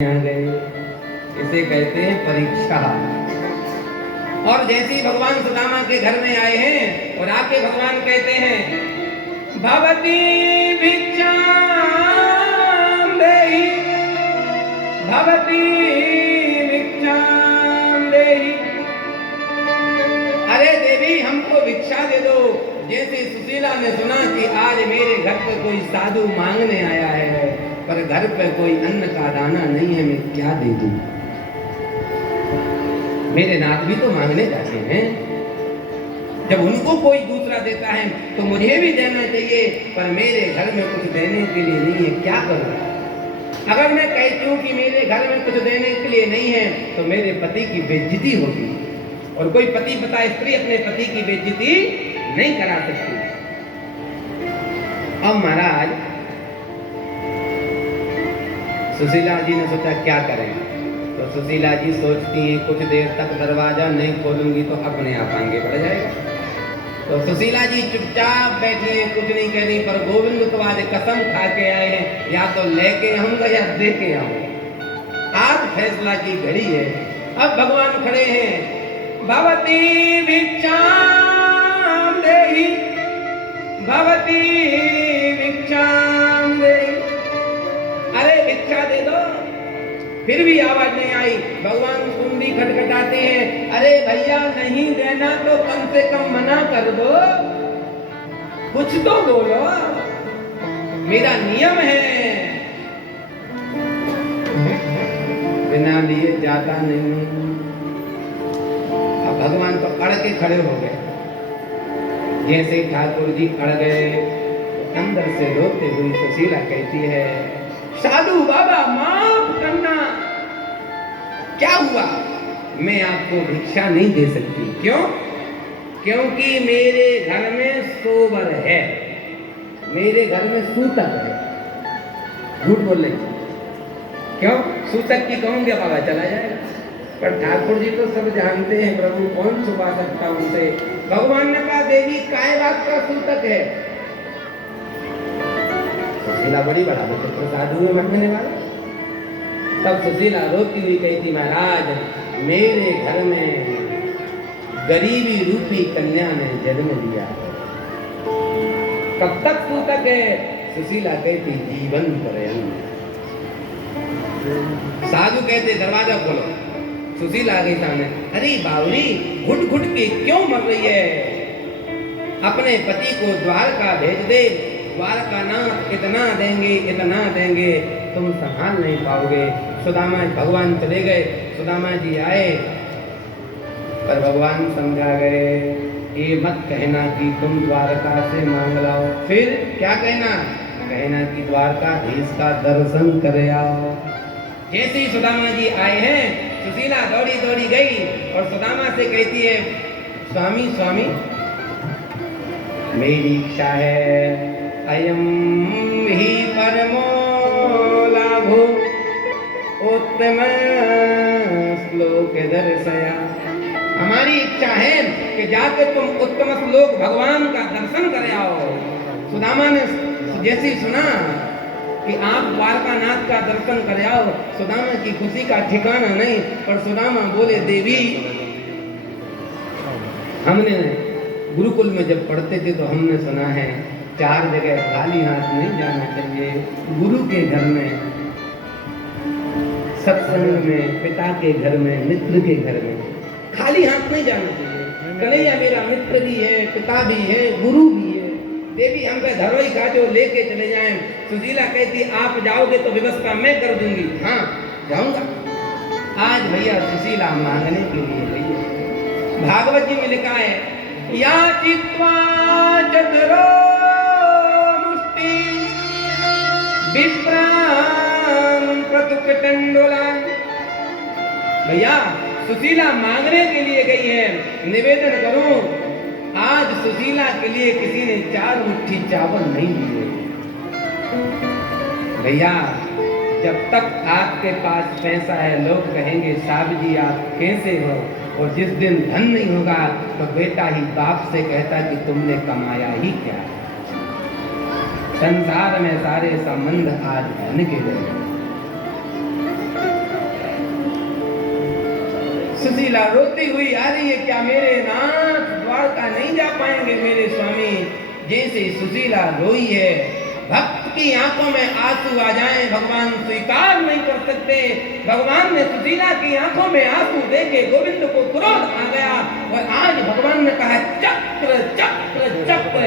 यहाँ गए, इसे कहते हैं परीक्षा। और जैसे ही भगवान सुदामा के घर में आए हैं और आके भगवान कहते हैं भवती भिक्षाम देहि, भवती भिक्षाम देहि। अरे देवी हमको भिक्षा दे दो। जैसे सुशीला ने सुना कि आज मेरे घर पे कोई साधु मांगने आया है पर घर पे कोई अन्न का दाना नहीं है, मैं क्या दे दूं? मेरे नाथ भी तो मांगने जाते हैं, जब उनको कोई दूसरा देता है तो मुझे भी देना चाहिए, पर मेरे घर में कुछ देने के लिए नहीं है, क्या करूं? अगर मैं कहती हूँ कि मेरे घर में कुछ देने के लिए नहीं है तो मेरे पति की बेइज्जती होगी, और कोई पति पता स्त्री अपने पति की बेइज्जती नहीं करा सकती। अब महाराज सुशीला जी ने सोचा क्या करें, तो सुशीला जी सोचती हैं कुछ देर तक दरवाजा नहीं खोलूंगी तो अपने आप आगे बढ़ जाएगा। तो सुशीला जी चुपचाप बैठी हैं, कुछ नहीं कह रही, पर गोविंद तो आज कसम खा के आए हैं या तो लेके आऊंगा या दे के आऊंगा। आज फैसला की घड़ी है। अब भगवान खड़े हैं, भवती भिक्षाम देहि, भवती भिक्षाम देहि। अरे भिक्षा दे दो, फिर भी आवाज नहीं आई। भगवान कुंडी खटखटाते हैं, अरे भैया नहीं देना तो कम से कम मना कर दो, कुछ तो बोलो, मेरा नियम है। बिना लिए जाता नहीं। अब भगवान तो अड़ के खड़े हो गए। जैसे ठाकुर जी अड़ गए, अंदर से रोते हुई सुशीला कहती है, साधु बाबा माफ करना, क्या हुआ? मैं आपको भिक्षा नहीं दे सकती। क्यों? क्योंकि मेरे घर में सोबर है, मेरे घर में सूतक है। झूठ बोल रही। क्यों? सूतक की कहूंगे बाबा चला जाएगा, पर ठाकुर जी तो सब जानते हैं, प्रभु कौन छुपा सकता उनसे। भगवान ने कहा देवी काय बात का सूतक है? सुशीला बड़ी बड़ा तो साधु में बनने वाला। तब सुशीला रोती हुई कहती, महाराज मेरे घर में गरीबी रूपी कन्या ने जन्म दिया। कब तक सूतक है? सुशीला कहती जीवन पर्यंत। साधु कहते दरवाजा खोलो। सुशीला आ गई सामने, अरे बावरी घुट घुट के क्यों मर रही है? अपने पति को द्वारका भेज दे, द्वारकानाथ इतना देंगे तुम संभाल नहीं पाओगे। सुदामा भगवान चले गए, सुदामा जी आए, पर भगवान समझा गए, ये मत कहना कि तुम द्वारका से मांग लाओ। फिर क्या कहना? कहना कि द्वारकाधीश का दर्शन करे आओ। जैसे ही सुदामा जी आए हैं, सुशीला दौड़ी दौड़ी गई और सुदामा से कहती है, स्वामी स्वामी मेरी इच्छा है, अयम ही परमो लाभो उत्तम श्लोक दर्शया। हमारी इच्छा है कि जाके तुम उत्तम श्लोक भगवान का दर्शन करे आओ। सुदामा ने जैसे सुना कि आप द्वारकानाथ का दर्शन करे आओ, सुदामा की खुशी का ठिकाना नहीं। पर सुदामा बोले, देवी हमने गुरुकुल में जब पढ़ते थे तो हमने सुना है 4 जगह खाली हाथ नहीं जाना चाहिए। गुरु के घर में, सत्संग में, पिता के घर में, मित्र के घर में खाली हाथ नहीं जाना चाहिए। कन्हैया मेरा मित्र भी है, पिता भी है, गुरु भी है। देवी हम पे धरोई का जो लेके चले जाएं। सुशीला कहती आप जाओगे तो व्यवस्था मैं कर दूंगी। हाँ जाऊंगा। आज भैया सुशीला मांगने के लिए गई है। भागवत जी में लिखा है, या चित्वा चतुरो मुष्टि विप्राम प्रतुकटंडोला। भैया सुशीला मांगने के लिए गई है। निवेदन करूं, आज सुशीला के लिए किसी ने 4 मुट्ठी चावल नहीं दिए। भैया जब तक आपके पास पैसा है लोग कहेंगे साहब जी आप कैसे हो, और जिस दिन धन नहीं होगा तो बेटा ही बाप से कहता कि तुमने कमाया ही क्या। संसार में सारे संबंध आज धन के गए। सुशीला रोती हुई आ रही है, क्या मेरे नाथ द्वारका नहीं जा पाएंगे मेरे स्वामी? जैसे सुशीला रोई है, भक्त की आंखों में आंसू आ जाएं, भगवान स्वीकार नहीं कर सकते। भगवान ने सुशीला की आंखों में आंसू देके गोविंद को क्रोध आ गया और आज भगवान ने कहा चक्र चक्र चक्र,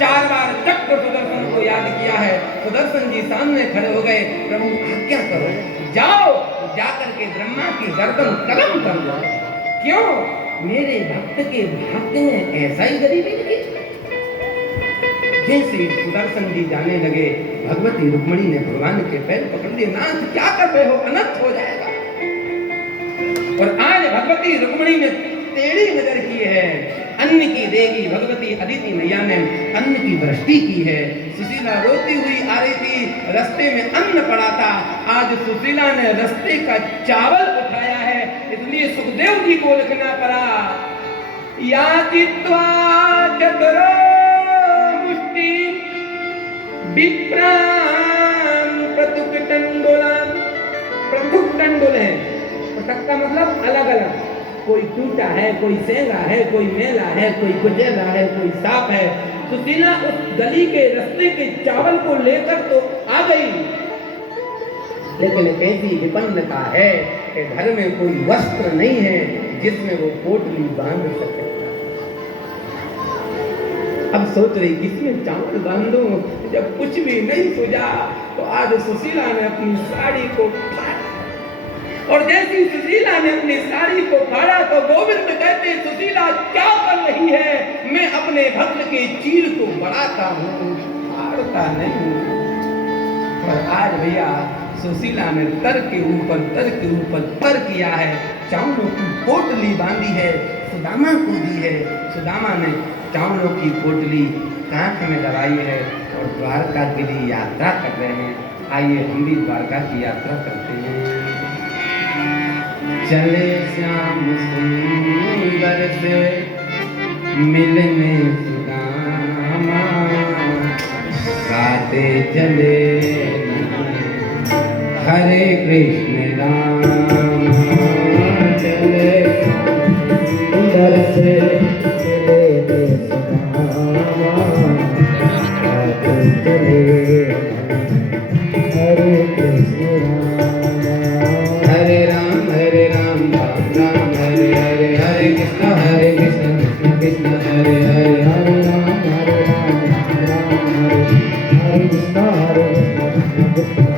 4 बार चक्र सुदर्शन को याद किया है। सुदर्शन जी सामने खड़े हो गए, प्रभु आज्ञा करो, जाओ जाकर के ब्रह्मा की गर्दन कलम कर दो। क्यों? मेरे भक्त के भाग्य में ऐसा ही गरीबी लगी। जैसे सुदर्शन जी जाने लगे, भगवती रुक्मणी ने भगवान के पैर पकड़ लिए, नाथ क्या कर रहे हो, अनर्थ हो जाएगा। और आज भगवती रुक्मणी ने टेढ़ी नजर की है, अन्न की देवी भगवती अदिति मैया ने अन्न की वृष्टि की है। सुशीला रोती हुई आ रही थी, रास्ते में अन्न पड़ा था, आज सुशीला ने रास्ते का चावल उठाया है, इसलिए सुखदेव जी को लिखना पड़ा, याचित्वा चतुरो मुष्टि विप्राम प्रतुक टंडोलाम। प्रतुक टंडोल है, प्रतुक का मतलब अलग अलग, कोई टूटा है, कोई सेंगा है, कोई मेला है, कोई गुजरा है, कोई सांप है। सुशीला उस गली के रास्ते के चावल को लेकर तो आ गई, लेकिन कैसी विपन्नता है कि घर में कोई वस्त्र नहीं है जिसमें वो पोटली बांध सके। अब सोच रही किसमें चावल बांधूं, जब कुछ भी नहीं सूझा तो आज सुशीला ने अपनी साड़ी को फाड़ा, और जैसी सुशीला ने अपनी साड़ी को फाड़ा तो गोविंद कहते, सुशीला क्या कर रही है? मैं अपने भक्त के चीर को बढ़ाता हूँ, फाड़ता नहीं। और आज भैया सुशीला ने तर के ऊपर तर किया है, चावलों की पोटली बांधी है, सुदामा को दी है। सुदामा ने चावलों की पोटली कांख में दबाई है और द्वारका के लिए यात्रा कर रहे हैं। आइए हम भी द्वारका की यात्रा करते हैं। चले श्याम सुंदर से मिलने सुदामा, गाते चले हरे कृष्ण राम। चले सुंदर से मिलने सुदामा, गाते चले हरे कृष्ण राम। हरे राम राम राम हरे हरे, हरे कृष्ण कृष्ण कृष्ण हरे हरे, हरे राम राम राम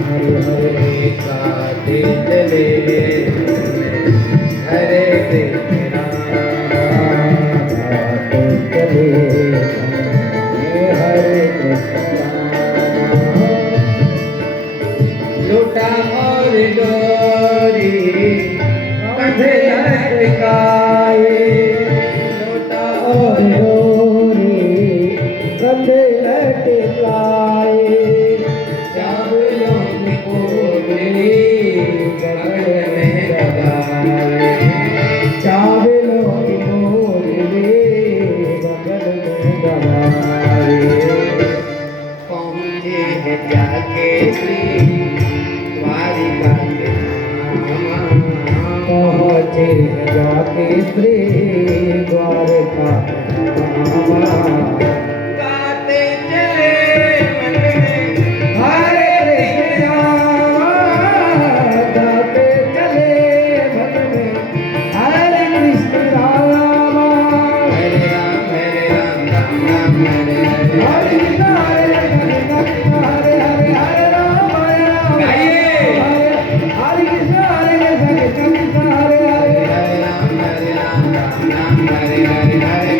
हरे कृष्ण कृष्ण कृष्ण हरे हरे। गाते चले हरे कृष्ण राम, गाते चले हरे कृष्ण राम। लूटा और डोरी कंधे लटकाए, लोटा और डोरी कंधे लटकाए, चावलों की पोटली गगन में दबाए, चावलों की पोटली गगन में दबाए। पहुँचे हैं जाके श्री द्वारिका के धाम, पहुँचे जाके श्री द्वारका धाम। गाते चले मन में हरे कृष्ण राम, गाते चले मन में हरे कृष्ण राम। हरे राम राम राम हरे हरे, हरे कृष्ण हरे हरे, हरे राम गाइए, हरे कृष्ण कृष्ण कृष्ण हरे हरे, हरे राम राम हरे हरे, हरे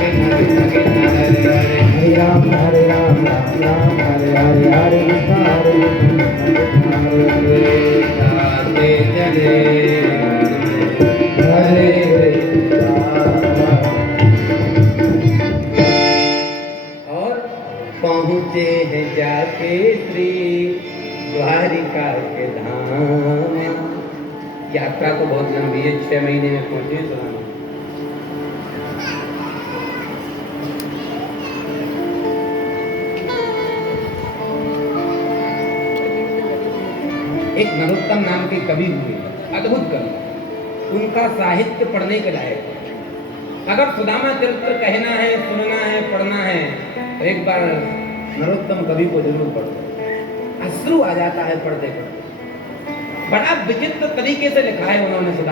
कृष्ण कृष्ण कृष्ण हरे हरे, हरे राम राम हरे हरे, हरे कृष्ण कृष्ण हरे हरे। गाते चले हरे कृष्ण। और पहुँचे हैं जाके श्री द्वारिका के धाम। यात्रा तो बहुत लंबी है, 6 महीने में पहुंचे सुदामा। एक नरोत्तम नाम के कवि हुए, अद्भुत कवि, उनका साहित्य पढ़ने के लायक है। अगर सुदामा चरित्र कहना है, सुनना है, पढ़ना है तो एक बार नरोत्तम कवि को जरूर पढ़ो। अश्रु आ जाता है पढ़ते पढ़ते। बड़ा विचित्र तरीके से लिखा है उन्होंने सुदामा